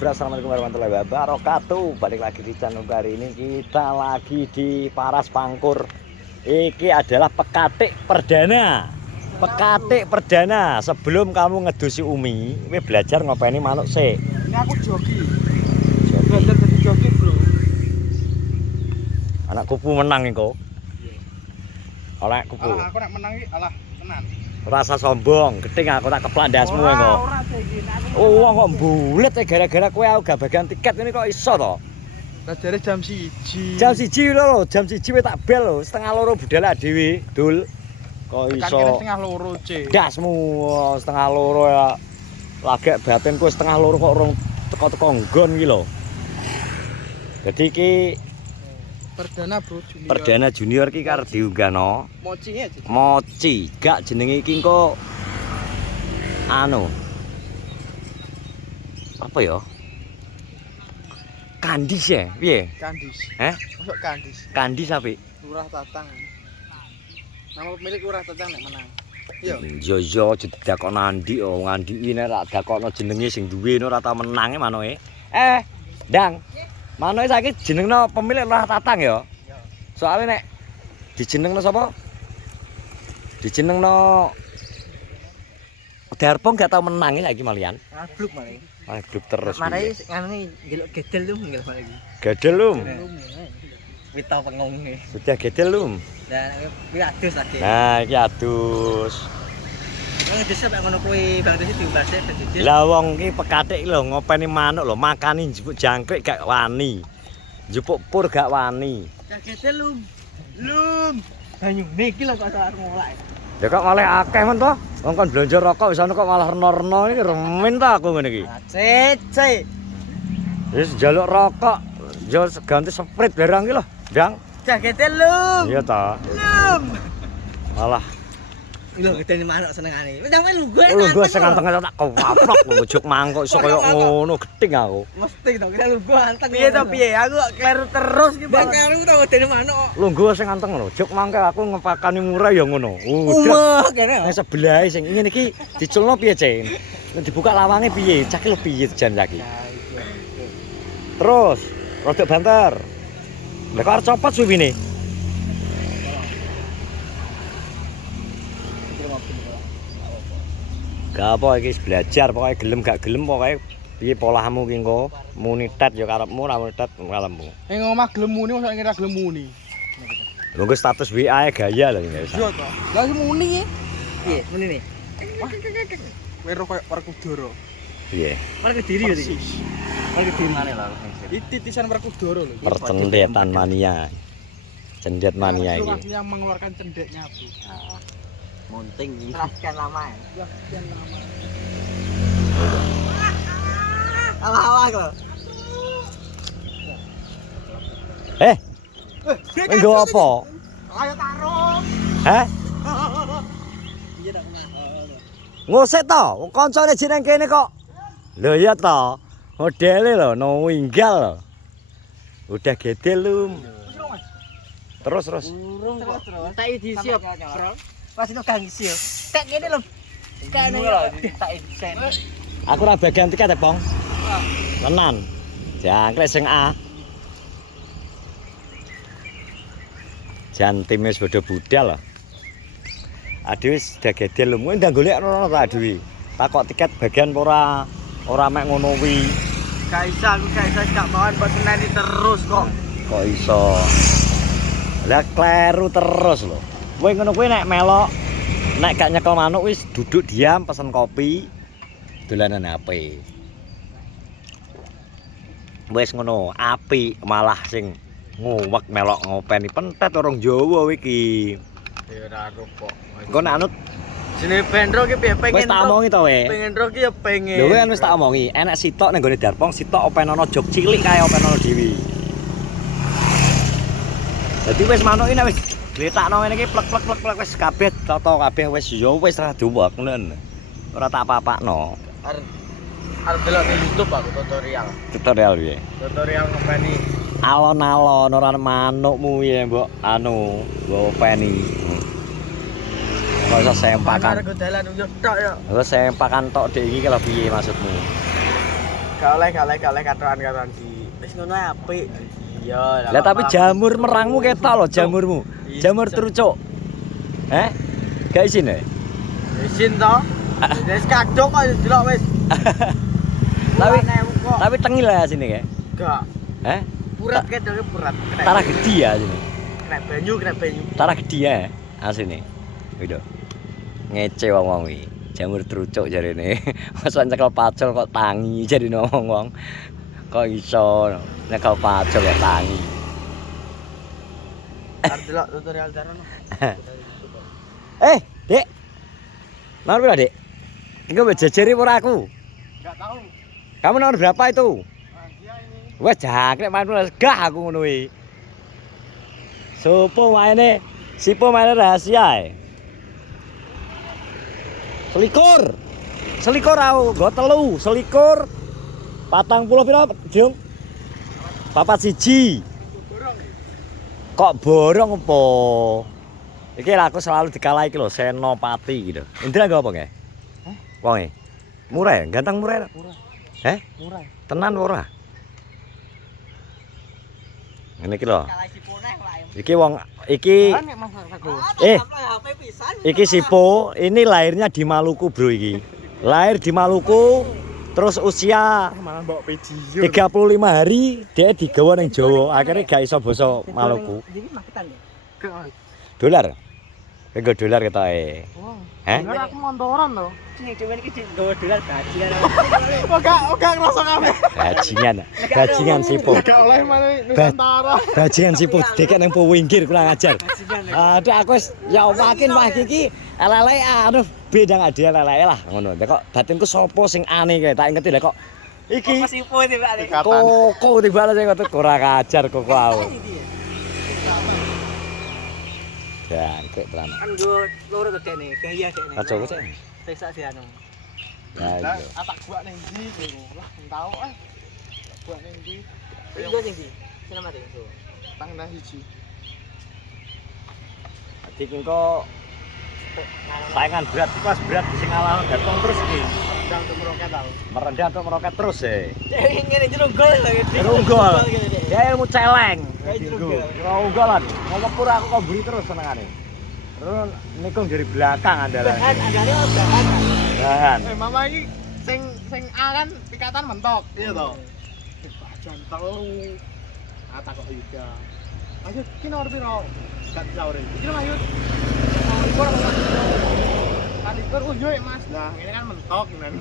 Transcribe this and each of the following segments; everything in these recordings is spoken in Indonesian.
Bro, assalamualaikum warahmatullahi wabarakatuh. Balik lagi di channel hari ini kita lagi di Paras Pangkur. Ini adalah pekatik perdana. Pekatik perdana. Sebelum kamu ngedusi Umi, ini belajar ngopeni manuk sih. Ini aku joki. Belajar jadi joki, Bro. Anak kupu menang iku. Oleh kupu. Alah aku nak menang iki alah tenan. Rasa sombong, gedeng aku tak keplak ndasmu kok. Ora iki. Oh, kok bulet gara-gara kowe aku gak bagian tiket ini kok iso to? Belajar jam 1. Jam 1 lho, jam 1 wis tak bel lho, setengah loro budal dhewe, Dul. Kok Tekan iso? kene setengah loro, C. Dasmu setengah loro ya. Lagek batinku setengah loro kok urung teko-teko nggon iki lho. Dadi iki Perdana, Bro, junior. perdana junior iki karep diunggahno. Moci aja. Moci, gak jenenge iki engko anu. Apa ya? Kandis ya, piye? Kandis. Masuk kandis. Kandis apik? Lurah Tatang. Nama pemilik Lurah Tatang nek menang. Iya. Yo didakok nandi oh ngandi nek rak dakokno jenenge sing duwe ora tau menange manoke. Ndang. Manoke saiki jenengno pemilik Lurah Tatang ya. Soale nek dijenengno sapa? Dijenengno Darpong gak tau menang saiki malian. Ngabluk malah. Ngabluk terus. Marai ngene ndelok gedel lho nggih lagi. Gedel lum. Wita pengong iki. Sudah gedel lum. Lah kuwi adus lagi. Nah, iki adus. Wong desa mek ngono kuwi Bang Desi diumbase bedidil. Lah wong iki pekatik lho ngopeni manuk lho, makani njupuk jangkrik gak wani. Njupuk pur gak wani. Gedel lum. Lum. Banyu niki lho kok arep ngolak. Ya kok malah akeh men to. Wong kon blonjo rokok wis ana kok malah reno-reno iki remen ta aku ngene iki. Cece. Wis njaluk rokok, yo ganti sprit barang iki lho, Ndang. Gedel lum. Iya ta. Lum. Malah Lho gedene manuk senengane. Wis sampe lungguh. lho gua sing anteng tak kewaplok lho juk mangkok iso kaya ngono gedeng aku. Mesti to kita lungguh anteng. Piye to piye? Aku kok kleru terus iki, Bang. Kleru to gedene manuk kok. Lho gua sing anteng lho, juk mangke aku ngepakani murah ya ngono. Udah kene. Nek sebelah sing ngene iki diculno piye, Cen? Nek dibuka lawange piye? Cak lho piye jan saiki. Terus rodok banter. Lah kok arep copot suwine? Gak apa iki belajar pokoke gelem gak gelem pokoke piye polahmu ki engko muni tet ya karepmu ora muni tet kalemmu. Ning omah gelem muni mosok ngira gelem muni. Lho nggo status WA e gaya lho guys. Iya to. Lah muni. Piye? Muni nih. Wero koyo Werkudara. Piye? Mari ke diri ya iki. Mari ke diri maneh lho. Iki titisan Werkudara lho. Percendetan mania. Cendet mania iki. Yang mengeluarkan cendeknya, Bro. Munting. Sekian lama ya. Sekian lama. Awak-awak lho. Nggo apa? Ayo taruh. Hah? Iya tak kenal. Ngosek to, kancane jeneng kene kok. Lho iya to. Modele lho no winggal lho. Udah gedel lum. Terus. Urung kok. Tak edisi siap, Bro. Pas itu gangsi yo. Tek ngene lho. Kene lho tak edisen. Aku ora bagian tiket ya, Pong. Tenan. Jangkrik sing A. Jan tim wis padha budal lho. Aduh wis udah gedel lum. Kowe ndang golek ono ta aduh. Takok tiket bagian ora mek ngono kuwi. Gak iso gak mawon buat seneni terus kok. Kok iso? Lah kleru terus lho. Kowe ngono kuwi nek melok nek gak nyekel manuk wis duduk diam pesen kopi dolanan HP. Wis ngono, apik malah sing nguwek melok ngopeni pentet orang Jawa iki. Ya ora kok. Engko nek anut Jenenge Bendro ki piye pengen. wis tak omongi to we. Pengen ro ki ya pengen. Lho kan wis tak omongi, enek sitok ning gone Darpong, sitok openono jog cilik kae openono dhewe. Dadi wis manuk iki nek wis gletakno ngene iki plek wis kabeh toto kabeh wis ya wis ra duwek ngono. Ora tak apa-apakno. Arep delok di YouTube aku tutorial. Tutorial piye? Tutorial ngopeni. Alon-alon ora manukmu ya mbok anu, mbok openi. Kok iso sempakan. Arep dalan yo tok yo. Lha sempakan tok dek iki kalau piye maksudmu? Gak oleh katoan di. Wis ngono ae apik. Iya. Lah tapi jamur merangmu ketok lho jamurmu. Jamur trucuk. Gak isin ya? Isin to. Wis kadung kok delok wis. Tapi tengil lah sini ya. Gak. Purat kedok purat. Tara gede ya sini. Kena banyu. Tara gede ya asine. Gitu. Ngece wong-wong iki. Jamur trucuk jarene. Masa nyekel pacul kok tangi jarene wong-wong. Kok iso nyekel pacul kok tangi. Arep delok tutorial darono. Dek. Nomor berapa, Dek? Engko mbok jejeri ora aku. Enggak tahu. Kamu nomor berapa itu? Dia ini. Wes jangkrik main gah aku ngono iki. Sopo maine? Sipo maine rahasia e. Selikur aku, nggo telu, selikur. 40 pira, Jung? 41. Kok borong apa? Iki aku selalu dikalahi iki lho, Senopati gitu. Indra nggo apa nggih? Wonge. Murah ya, ganteng murah. Murah. Murah. Tenan ora? Ngene iki lho. Kalah sipone lah. Iki wong iki Kan nek Mas aku. HP pisan. iki Sipo, ini lahirnya di Maluku, Bro iki. Lahir di Maluku, terus usia Malah bawa peci. 35 hari dia digawa ning Jawa, akhirnya gak iso basa Maluku. Iki maketan ya. Dolar. Engko dolar ketoke. Wah. Heh? Bener aku montoran to. Sing dhewe iki nggawa dolar bajingan. Enggak ngerasa kabeh. Bajingan Sipo. Enggak oleh mana Nusantara. Bajingan Sipo dikek nang Powinggir kurang ajar. Aduh aku wis ya makin wah iki elele anu beda gak dia elele lah ngono. Kok batinku sapa sing aneh kae tak ingeti lho kok iki Sipo tiba-tiba. koko tiba sing kok kurang ajar kok aku. Ya, kek tenan. Kan go loro gede nih, gaya kene. Kacau kok. Teksa di anu. Ya Lah, iya. atak gua ning ndi lah entau Gua ning ndi. Iki go sing ndi? Sing mati itu. Tangga siji. Dadi engko saingan berat iki pas berat sing ngalah datang terus iki. Sedang untuk meroket tau. Merendah atau meroket terus ya. Ngene jeruk gol lagi. Jerunggol. Ya ilmu celeng. Jerunggol. Jerunggolan. Ngomong pura aku kok buri terus senengane. Terus nikung dari belakang andalan. Bahan andane bahan. Bahan. Mama iki sing A kan pikatan mentok, iya to. Bajan telu. Atak kok juga. Ayo iki nomor piro? Gak disauri. Iki lho Ayu. Kalikur yo Mas. Lah ini kan mentok nan.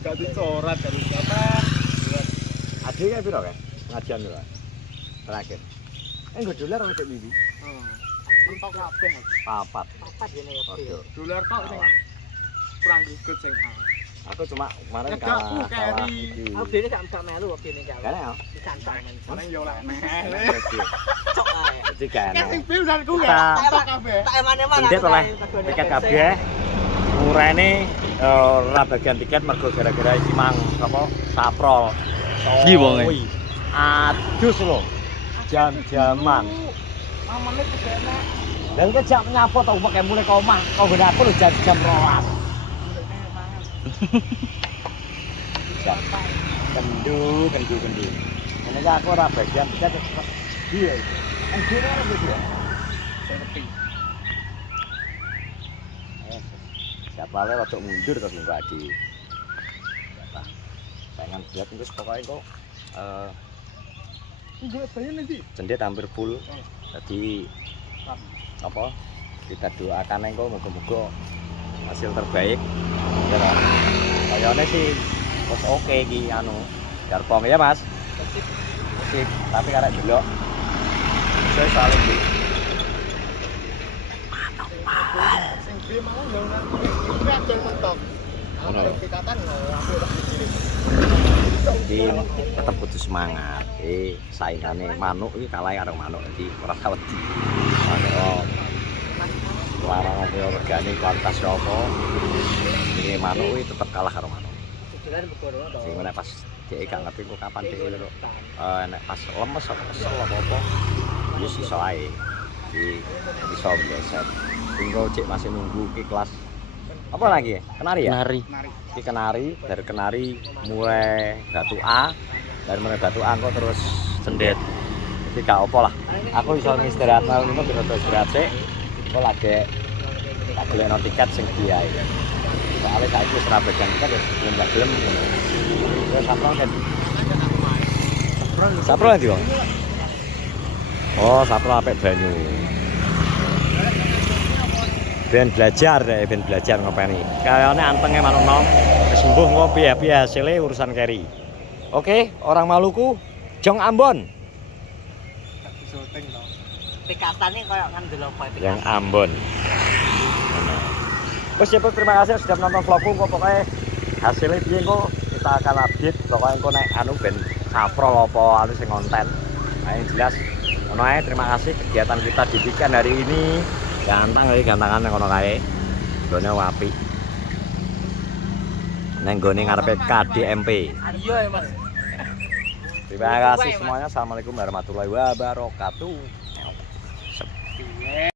Gak dicoret dari siapa? Adike piro kan? Ngajian lho. Terakhir. Engko dolar wis minggu. Mentok kabeh. Papat. Apa jene ya? Oke. Dolar tok sing kurang greget sing A. Aku cuma kemarin Nyegakku, kalah Keri. iki. Aku dene gak melu dene gak. Gak ya? Dicantang men. Karena yo lek Cok ae. Jadi gak Kan enak. sing bil dan ku Kita- ya. Mentok kabeh. Tak emane-emane. Tiket oleh tiket kabeh. Murahne ora bagian tiket mergo gara-gara iki mang apa saprol. Ndi wonge? Adus lho. Jam-jaman. Mamane kebene. Dan ke jam nyapa tau pakai mulai ke omah. Kau gede aku lho jam 12. Jam. Kendu. Ini aku ora bagian tiket tetep dia. Kan dia ora dia. Saya ngerti. Siapa le rada mundur terus Mbak Adi. Apa? Pengen lihat terus pokoknya kok Enggak bayar nanti. cendet hampir full. Jadi apa? Kita doakan engko muga-muga hasil terbaik. Ya lah. Kayane sih wis oke iki anu. Garpong ya, Mas. Sip, tapi karek delok. Saya saling iki. Sing B mau ndang iki aja mentok. Kalau pikatan aku udah dikirim. Jadi tetap kudu semangat. Saingane manuk iki kalah karo manuk. Jadi ora wedi. Manuk larang apa regane kualitas apa. Iki manuk iki tetep kalah karo manuk. Dolar berkorona to. Sing nek pas dhek gak ngerti kok kapan dhek lho. Nek pas lemes apa kesel apa-apa. Wis iso ae. Di iso biasa. Tinggal cek masih nunggu ke kelas Apa lagi? Kenari ya? Nari. Nari. Iki kenari, dari kenari mulai batu A, dari mulai batu A kok terus sendet. Iki gak apa lah. Aku iso istirahat malam ini ben istirahat sik. Kok lagi tak golekno tiket sing diae. Soale saiki wis ora bagian tiket wis belum gak gelem ngono. Wis saprong kan. Saprong ndi, Bang? Oh, saprong apik banyu. Ben belajar deh, ben belajar ngopeni. Kayaknya antengnya manuk nom, sembuh ngopi ya, hasilnya urusan carry. Oke, orang Maluku, Jong Ambon. Syuting to. Pikatane koyo ngandel apa itu? Yang Ambon. Terus ya, terima kasih sudah menonton vlogku. Kok pokoknya hasilnya piye kok kita akan update. Pokoknya kok naik anu ben saprol apa anu sing konten. Nah, yang jelas, ono ae terima kasih kegiatan kita di weekend hari ini. Gantang iki gantangan kono kae. Gone wapi. Neng gone ngarepe KDMP. Iya ya, Mas. Terima kasih semuanya. Assalamualaikum warahmatullahi wabarakatuh.